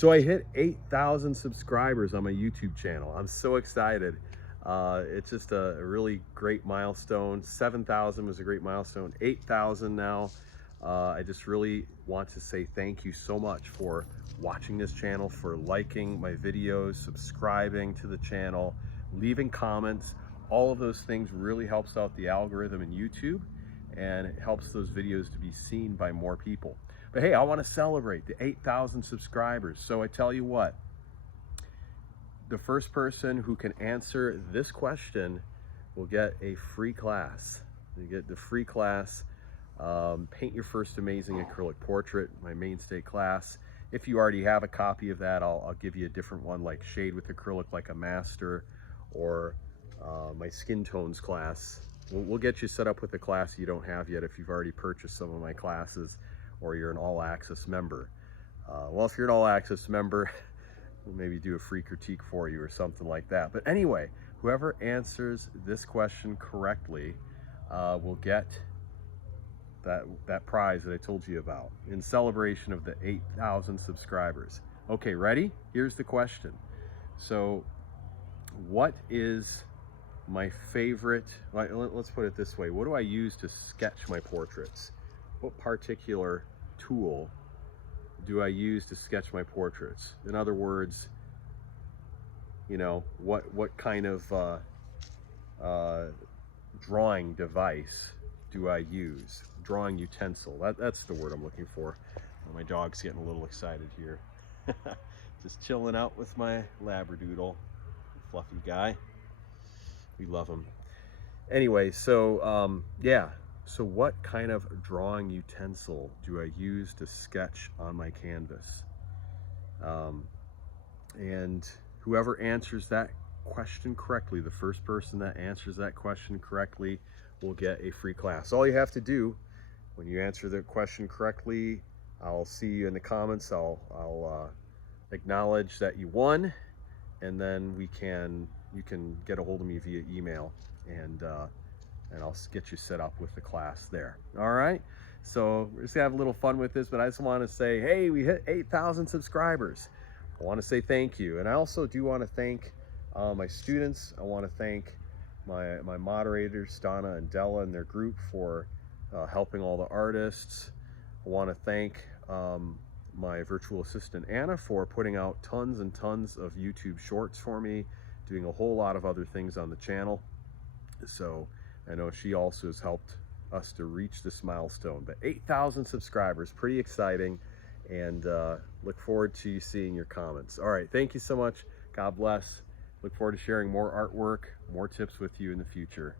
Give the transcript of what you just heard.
So I hit 8,000 subscribers on my YouTube channel. I'm so excited. It's just a really great milestone. 7,000 was a great milestone. 8,000 now. I just really want to say thank you so much for watching this channel, for liking my videos, subscribing to the channel, leaving comments. All of those things really helps out the algorithm in YouTube, and it helps those videos to be seen by more people. But hey, I want to celebrate the 8,000 subscribers. So I tell you what, the first person who can answer this question will get a free class. You get the free class, Paint Your First Amazing Acrylic Portrait, my mainstay class. If you already have a copy of that, I'll give you a different one, like Shade with Acrylic like a Master, or my Skin Tones class. We'll get you set up with a class you don't have yet if you've already purchased some of my classes, or you're an All Access member. Well, if you're an All Access member, we'll maybe do a free critique for you or something like that. But anyway, whoever answers this question correctly will get that prize that I told you about in celebration of the 8,000 subscribers. Okay, ready? Here's the question. So what is my favorite, let's put it this way, what do I use to sketch my portraits? What particular tool do I use to sketch my portraits? In other words, you know, what kind of drawing device do I use? Drawing utensil, that's the word I'm looking for. Oh, my dog's getting a little excited here. Just chilling out with my Labradoodle, fluffy guy. We love him. Anyway, so yeah, so what kind of drawing utensil do I use to sketch on my canvas? And whoever answers that question correctly, the first person that answers that question correctly will get a free class. All you have to do when you answer the question correctly, I'll see you in the comments. I'll acknowledge that you won, and then you can get a hold of me via email, and I'll get you set up with the class there. All right, so we're just gonna have a little fun with this, but I just want to say, hey, we hit 8,000 subscribers. I want to say thank you, and I also do want to thank my students. I want to thank my moderators, Donna and Della, and their group for helping all the artists. I want to thank my virtual assistant Anna for putting out tons and tons of YouTube shorts for me, doing a whole lot of other things on the channel. So I know she also has helped us to reach this milestone. But 8,000 subscribers, pretty exciting, and look forward to seeing your comments. All right, thank you so much. God bless. Look forward to sharing more artwork, more tips with you in the future.